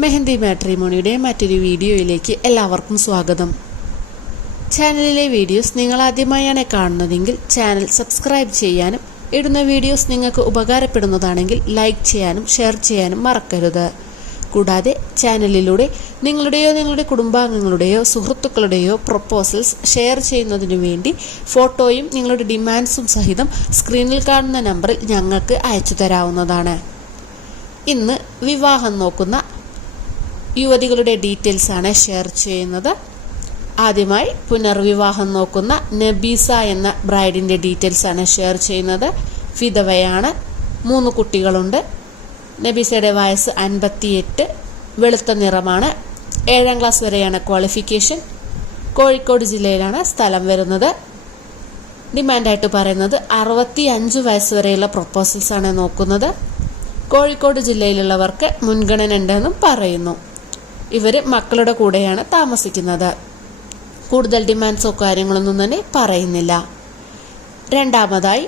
മെഹന്തി മാട്രിമോണിയുടെ മറ്റൊരു വീഡിയോയിലേക്ക് എല്ലാവർക്കും സ്വാഗതം. ചാനലിലെ വീഡിയോസ് നിങ്ങൾ ആദ്യമായാണ് കാണുന്നതെങ്കിൽ ചാനൽ സബ്സ്ക്രൈബ് ചെയ്യാനും ഇടുന്ന വീഡിയോസ് നിങ്ങൾക്ക് ഉപകാരപ്പെടുന്നതാണെങ്കിൽ ലൈക്ക് ചെയ്യാനും ഷെയർ ചെയ്യാനും മറക്കരുത്. കൂടാതെ ചാനലിലൂടെ നിങ്ങളുടെ കുടുംബാംഗങ്ങളുടെയോ സുഹൃത്തുക്കളുടെയോ പ്രൊപ്പോസൽസ് ഷെയർ ചെയ്യുന്നതിനു വേണ്ടി ഫോട്ടോയും നിങ്ങളുടെ ഡിമാൻഡ്സും സഹിതം സ്ക്രീനിൽ കാണുന്ന നമ്പറിൽ ഞങ്ങൾക്ക് അയച്ചു തരാവുന്നതാണ്. ഇന്ന് വിവാഹം നോക്കുന്ന യുവതികളുടെ ഡീറ്റെയിൽസാണ് ഷെയർ ചെയ്യുന്നത്. ആദ്യമായി പുനർവിവാഹം നോക്കുന്ന നബീസ എന്ന ബ്രൈഡിൻ്റെ ഡീറ്റെയിൽസാണ് ഷെയർ ചെയ്യുന്നത്. വിധവയാണ്, 3 കുട്ടികളുണ്ട്. നബീസയുടെ വയസ്സ് 58, വെളുത്ത നിറമാണ്, 7ാം ക്ലാസ് വരെയാണ് ക്വാളിഫിക്കേഷൻ. കോഴിക്കോട് ജില്ലയിലാണ് സ്ഥലം വരുന്നത്. ഡിമാൻഡായിട്ട് പറയുന്നത് 65 വയസ്സ് വരെയുള്ള പ്രൊപ്പോസൽസാണ് നോക്കുന്നത്. കോഴിക്കോട് ജില്ലയിലുള്ളവർക്ക് മുൻഗണന ഉണ്ടെന്നും പറയുന്നു. ഇവർ മക്കളുടെ കൂടെയാണ് താമസിക്കുന്നത്. കൂടുതൽ ഡിമാൻഡ്സോ കാര്യങ്ങളൊന്നും തന്നെ പറയുന്നില്ല. രണ്ടാമതായി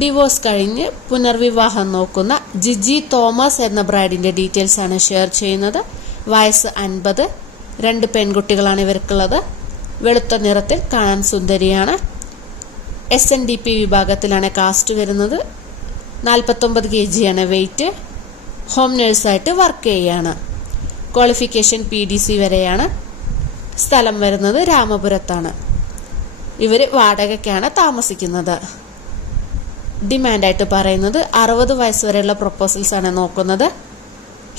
ഡിവോഴ്സ് കഴിഞ്ഞ് പുനർവിവാഹം നോക്കുന്ന ജിജി തോമസ് എന്ന ബ്രൈഡിൻ്റെ ഡീറ്റെയിൽസാണ് ഷെയർ ചെയ്യുന്നത്. വയസ്സ് 50, 2 പെൺകുട്ടികളാണ് ഇവർക്കുള്ളത്. വെളുത്ത നിറത്തിൽ കാണാൻ സുന്ദരിയാണ്. SNDP വിഭാഗത്തിലാണ് കാസ്റ്റ് വരുന്നത്. 49 kg ആണ് വെയ്റ്റ്. ഹോം നേഴ്സായിട്ട് വർക്ക് ചെയ്യുകയാണ്. ക്വാളിഫിക്കേഷൻ PDC വരെയാണ്. സ്ഥലം വരുന്നത് രാമപുരത്താണ്. ഇവർ വാടകയ്ക്കാണ് താമസിക്കുന്നത്. ഡിമാൻഡായിട്ട് പറയുന്നത് 60 വയസ്സ് വരെയുള്ള പ്രൊപ്പോസൽസാണ് നോക്കുന്നത്.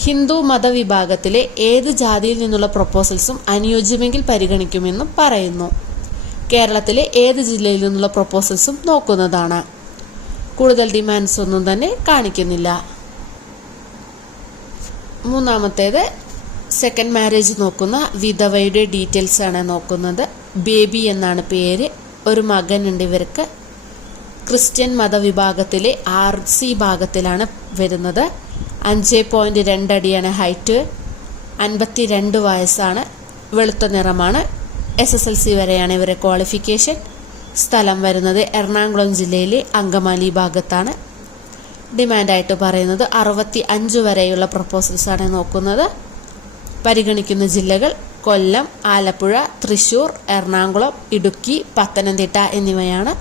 ഹിന്ദു മതവിഭാഗത്തിലെ ഏത് ജാതിയിൽ നിന്നുള്ള പ്രൊപ്പോസൽസും അനുയോജ്യമെങ്കിൽ പരിഗണിക്കുമെന്നും പറയുന്നു. കേരളത്തിലെ ഏത് ജില്ലയിൽ നിന്നുള്ള പ്രൊപ്പോസൽസും നോക്കുന്നതാണ്. കൂടുതൽ ഡിമാൻഡ്സ് ഒന്നും തന്നെ കാണിക്കുന്നില്ല. മൂന്നാമത്തേത് സെക്കൻഡ് മാരേജ് നോക്കുന്ന വിധവയുടെ ഡീറ്റെയിൽസാണ് നോക്കുന്നത്. ബേബി എന്നാണ് പേര്. ഒരു മകനുണ്ട് ഇവർക്ക്. ക്രിസ്ത്യൻ മതവിഭാഗത്തിലെ RC ഭാഗത്തിലാണ് വരുന്നത്. 5.2 അടിയാണ് ഹൈറ്റ്. 52 വയസ്സാണ്. വെളുത്ത നിറമാണ്. SSLC വരെയാണ് ഇവരെ ക്വാളിഫിക്കേഷൻ. സ്ഥലം വരുന്നത് എറണാകുളം ജില്ലയിലെ അങ്കമാലി ഭാഗത്താണ്. ഡിമാൻഡായിട്ട് പറയുന്നത് 65 വരെയുള്ള പ്രൊപ്പോസൽസാണ് നോക്കുന്നത്. പരിഗണിക്കുന്ന ജില്ലകൾ കൊല്ലം, ആലപ്പുഴ, തൃശ്ശൂർ, എറണാകുളം, ഇടുക്കി, പത്തനംതിട്ട എന്നിവയാണ്.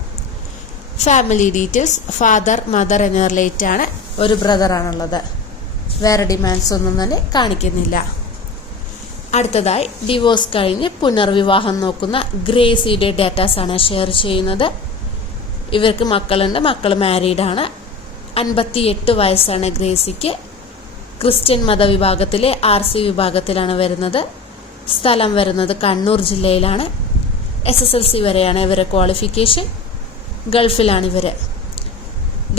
ഫാമിലി ഡീറ്റെയിൽസ് ഫാദർ, മദർ എന്നിവ റിലേറ്റാണ്. ഒരു ബ്രദറാണുള്ളത്. വേറെ ഡിമാൻഡ്സ് ഒന്നും തന്നെ കാണിക്കുന്നില്ല. അടുത്തതായി ഡിവോഴ്സ് കഴിഞ്ഞ് പുനർവിവാഹം നോക്കുന്ന ഗ്രേസിയുടെ ഡാറ്റാസാണ് ഷെയർ ചെയ്യുന്നത്. ഇവർക്ക് മക്കളുണ്ട്. മക്കൾ മാരീഡാണ്. 58 വയസ്സാണ് ഗ്രേസിക്ക്. ക്രിസ്ത്യൻ മതവിഭാഗത്തിലെ RC വിഭാഗത്തിലാണ് വരുന്നത്. സ്ഥലം വരുന്നത് കണ്ണൂർ ജില്ലയിലാണ്. SSLC വരെയാണ് ഇവരെ ക്വാളിഫിക്കേഷൻ. ഗൾഫിലാണ് ഇവർ.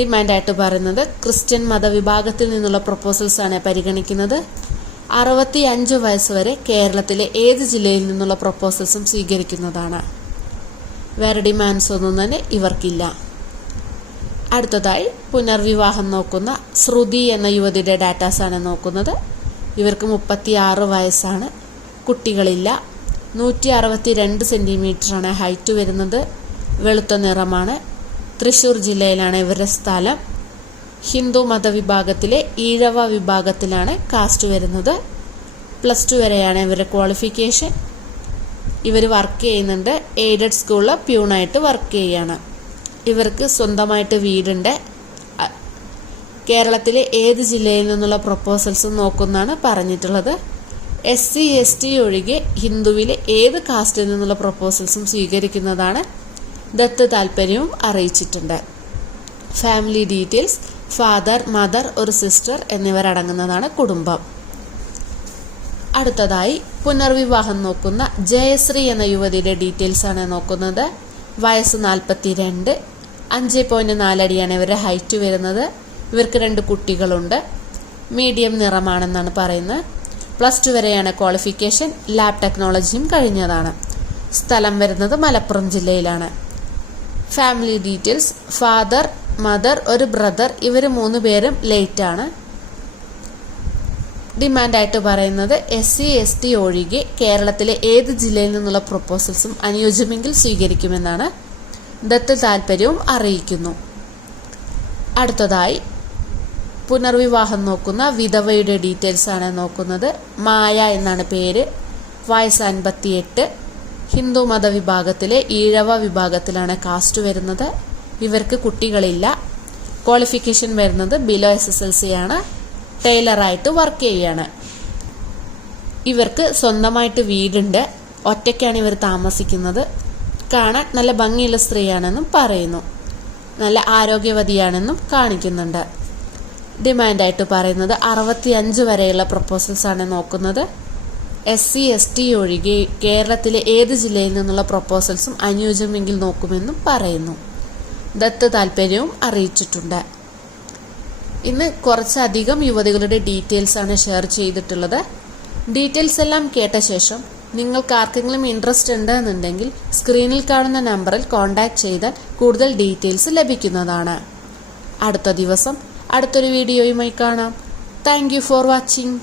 ഡിമാൻഡായിട്ട് പറയുന്നത് ക്രിസ്ത്യൻ മതവിഭാഗത്തിൽ നിന്നുള്ള പ്രൊപ്പോസൽസാണ് പരിഗണിക്കുന്നത്. 65 വയസ്സ് വരെ കേരളത്തിലെ ഏത് ജില്ലയിൽ നിന്നുള്ള പ്രൊപ്പോസൽസും സ്വീകരിക്കുന്നതാണ്. വേറെ ഡിമാൻഡ്സ് ഒന്നും തന്നെ ഇവർക്കില്ല. അടുത്തതായി പുനർവിവാഹം നോക്കുന്ന ശ്രുതി എന്ന യുവതിയുടെ ഡാറ്റാസാണ് നോക്കുന്നത്. ഇവർക്ക് 36 വയസ്സാണ്. കുട്ടികളില്ല. 162 സെൻറ്റിമീറ്ററാണ് ഹൈറ്റ് വരുന്നത്. വെളുത്ത നിറമാണ്. തൃശ്ശൂർ ജില്ലയിലാണ് ഇവരുടെ സ്ഥലം. ഹിന്ദു മതവിഭാഗത്തിലെ ഈഴവ വിഭാഗത്തിലാണ് കാസ്റ്റ് വരുന്നത്. +2 വരെയാണ് ഇവരുടെ ക്വാളിഫിക്കേഷൻ. ഇവർ വർക്ക് ചെയ്യുന്നുണ്ട്. എയ്ഡഡ് സ്കൂളിൽ പ്യൂണായിട്ട് വർക്ക് ചെയ്യുകയാണ്. ഇവർക്ക് സ്വന്തമായിട്ട് വീടുണ്ട്. കേരളത്തിലെ ഏത് ജില്ലയിൽ നിന്നുള്ള പ്രൊപ്പോസൽസും നോക്കുന്നതാണ് പറഞ്ഞിട്ടുള്ളത്. SC ST ഒഴികെ ഹിന്ദുവിലെ ഏത് കാസ്റ്റിൽ നിന്നുള്ള പ്രൊപ്പോസൽസും സ്വീകരിക്കുന്നതാണ്. ദത്ത് താല്പര്യവും അറിയിച്ചിട്ടുണ്ട്. ഫാമിലി ഡീറ്റെയിൽസ് ഫാദർ, മദർ, ഒരു സിസ്റ്റർ എന്നിവരടങ്ങുന്നതാണ് കുടുംബം. അടുത്തതായി പുനർവിവാഹം നോക്കുന്ന ജയശ്രീ എന്ന യുവതിയുടെ ഡീറ്റെയിൽസാണ് നോക്കുന്നത്. വയസ്സ് 42, 5.4 അടിയാണ് ഇവരുടെ ഹൈറ്റ് വരുന്നത്. ഇവർക്ക് 2 കുട്ടികളുണ്ട്. മീഡിയം നിറമാണെന്നാണ് പറയുന്നത്. +2 വരെയാണ് ക്വാളിഫിക്കേഷൻ. ലാബ് ടെക്നോളജിയും കഴിഞ്ഞതാണ്. സ്ഥലം വരുന്നത് മലപ്പുറം ജില്ലയിലാണ്. ഫാമിലി ഡീറ്റെയിൽസ് ഫാദർ, മദർ, ഒരു ബ്രദർ. ഇവർ 3 പേരും ലേറ്റാണ്. ഡിമാൻഡായിട്ട് പറയുന്നത് SC ST ഒഴികെ കേരളത്തിലെ ഏത് ജില്ലയിൽ നിന്നുള്ള പ്രൊപ്പോസൽസും അനുയോജ്യമെങ്കിൽ സ്വീകരിക്കുമെന്നാണ്. ദത്ത് താല്പര്യവും അറിയിക്കുന്നു. അടുത്തതായി പുനർവിവാഹം നോക്കുന്ന വിധവയുടെ ഡീറ്റെയിൽസ് ആണ് നോക്കുന്നത്. മായ എന്നാണ് പേര്. വയസ്സ് 58. ഹിന്ദു മതവിഭാഗത്തിലെ ഈഴവ വിഭാഗത്തിലാണ് കാസ്റ്റ് വരുന്നത്. ഇവർക്ക് കുട്ടികളില്ല. ക്വാളിഫിക്കേഷൻ വരുന്നത് ബിലോ SSLC ആണ്. ടൈലറായിട്ട് വർക്ക് ചെയ്യാണ്. ഇവർക്ക് സ്വന്തമായിട്ട് വീടുണ്ട്. ഒറ്റയ്ക്കാണ് ഇവർ താമസിക്കുന്നത്. കാണാൻ നല്ല ഭംഗിയുള്ള സ്ത്രീയാണെന്നും പറയുന്നു. നല്ല ആരോഗ്യവതിയാണെന്നും കാണിക്കുന്നുണ്ട്. ഡിമാൻഡായിട്ട് പറയുന്നത് 65 വരെയുള്ള പ്രപ്പോസൽസ് ആണ് നോക്കുന്നത്. SC ST ഒഴികെ കേരളത്തിലെ ഏത് ജില്ലയിൽ നിന്നുള്ള പ്രപ്പോസൽസും അനുയോജ്യമെങ്കിൽ നോക്കുമെന്നും പറയുന്നു. ദത്ത് താല്പര്യവും അറിയിച്ചിട്ടുണ്ട്. ഇന്ന് കുറച്ചധികം യുവതികളുടെ ഡീറ്റെയിൽസ് ആണ് ഷെയർ ചെയ്തിട്ടുള്ളത്. ഡീറ്റെയിൽസ് എല്ലാം കേട്ട ശേഷം നിങ്ങൾക്ക് ആർക്കെങ്കിലും ഇൻട്രസ്റ്റ് ഉണ്ടെന്നുണ്ടെങ്കിൽ സ്ക്രീനിൽ കാണുന്ന നമ്പറിൽ കോൺടാക്ട് ചെയ്താൽ കൂടുതൽ ഡീറ്റെയിൽസ് ലഭിക്കുന്നതാണ്. അടുത്ത ദിവസം അടുത്തൊരു വീഡിയോയുമായി കാണാം. Thank you for watching.